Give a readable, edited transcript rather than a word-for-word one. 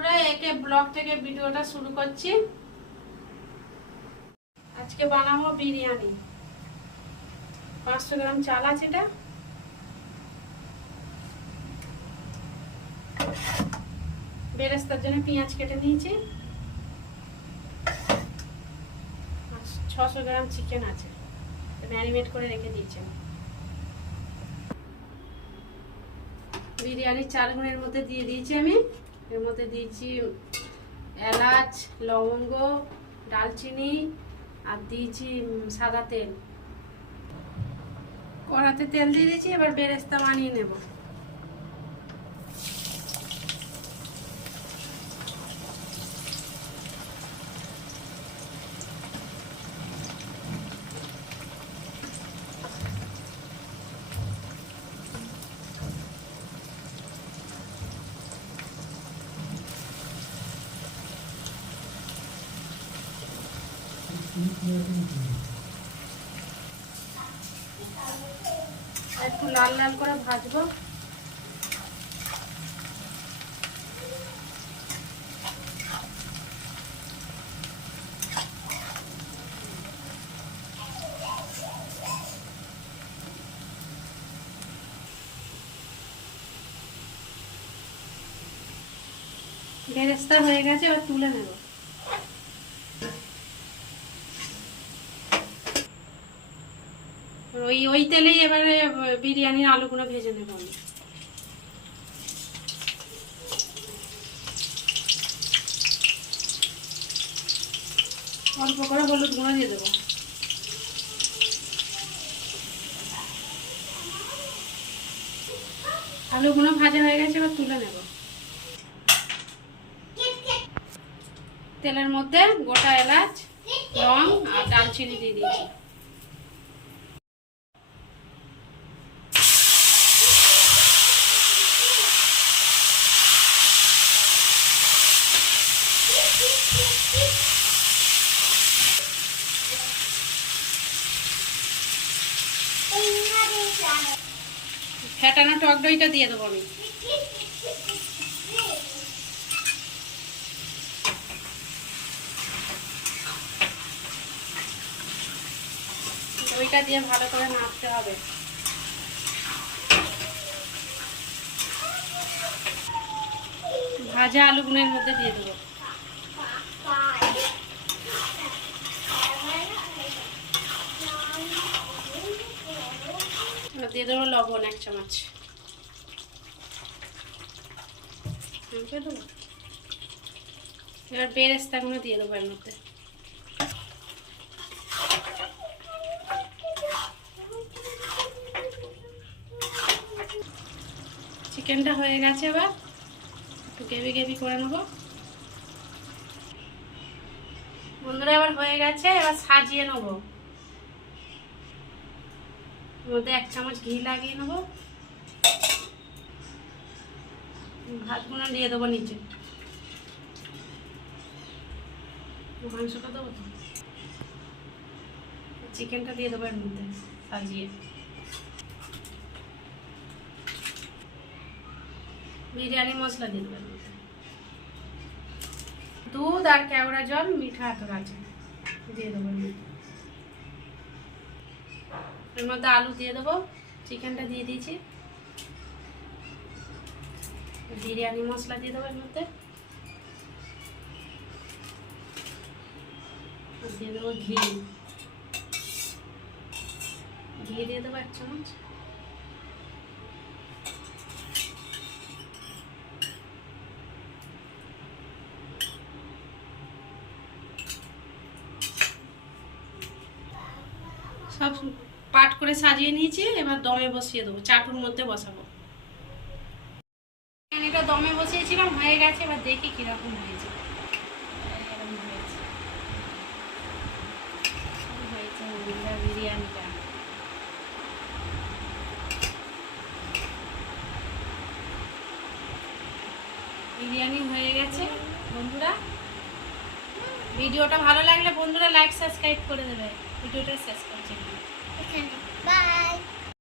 বন্ধুরা, একে ব্লগ থেকে ভিডিওটা শুরু করছি। আজকে বানাবো বিরিয়ানি। 500 গ্রাম চাল আছে। এটা বেরেস্তার জন্য পেঁয়াজ কেটে নিয়েছি। 600 গ্রাম চিকেন আছে, ম্যারিনেট করে রেখে দিয়েছি। বিরিয়ানির চালগুলোর মধ্যে দিয়ে দিয়েছি আমি। এর মধ্যে দিয়েছি এলাচ, লবঙ্গ, ডালচিনি আর দিয়েছি সাদা তেল। কড়াতে তেল দিয়ে দিয়েছি। এবার বেরেস্তা বানিয়ে নেব। একটু লাল লাল করে ভাজবো। বেরেস্তা হয়ে গেছে, এবার তুলে নেব। ওই তেলেই এবারে বিরিয়ানির আলুগুলো ভেজে নেব আমি। অল্প করে হলুদ গুঁড়ো দিয়ে দেবো। আলুগুলো ভাজা হয়ে গেছে, এবার তুলে নেব। তেলের মধ্যে গোটা এলাচ, লং আর দারচিনি দিয়ে দিয়েছি। ফেটানো টক দইটা দিয়ে দেবো আমি। দইটা দিয়ে ভালো করে নাড়তে হবে। ভাজা আলুগুলোর মধ্যে দিয়ে দেবো। দিয়ে দেবো লবণ 1 চামচ। এবার বেরেস্তাগুলো দিয়ে দেবো এর মধ্যে। চিকেনটা হয়ে গেছে, এবার একটু গ্রেভি গ্রেভি করে নেব। বন্ধুরা, এবার হয়ে গেছে, এবার সাজিয়ে নেব। এর মধ্যে 1 চামচ ঘি লাগিয়ে নেব। ভাতগুলো দিয়ে দেবো নিচে। মাংসটা দেবো তো, চিকেনটা দিয়ে দেবো এর মধ্যে সাজিয়ে। বিরিয়ানি মশলা দিয়ে দেবো এর মধ্যে। দুধ আর কেওড়া জল, মিঠা আতর আছে, দিয়ে দেবো এর মধ্যে। এর মধ্যে আলু দিয়ে দেবো। চিকেনটা দিয়ে দিয়েছি। বিরিয়ানি মশলা দিয়ে দেবো এর মধ্যে। দিয়ে দেবো ঘি। ঘি দিয়ে দেবো 1 চামচ। সব পাট করে সাজিয়ে নিয়েছি। এবার দমে বসিয়ে দেবো, চাটুর মধ্যে বসাবো। এটা দমে বসিয়েছিলাম, হয়ে গেছে। এবার দেখি কিরকম হয়েছে। বিরিয়ানিটা বিরিয়ানি হয়ে গেছে। বন্ধুরা, ভিডিওটা ভালো লাগলে বন্ধুরা লাইক সাবস্ক্রাইব করে দেবে। ভিডিওটা শেষ করছি। বাই।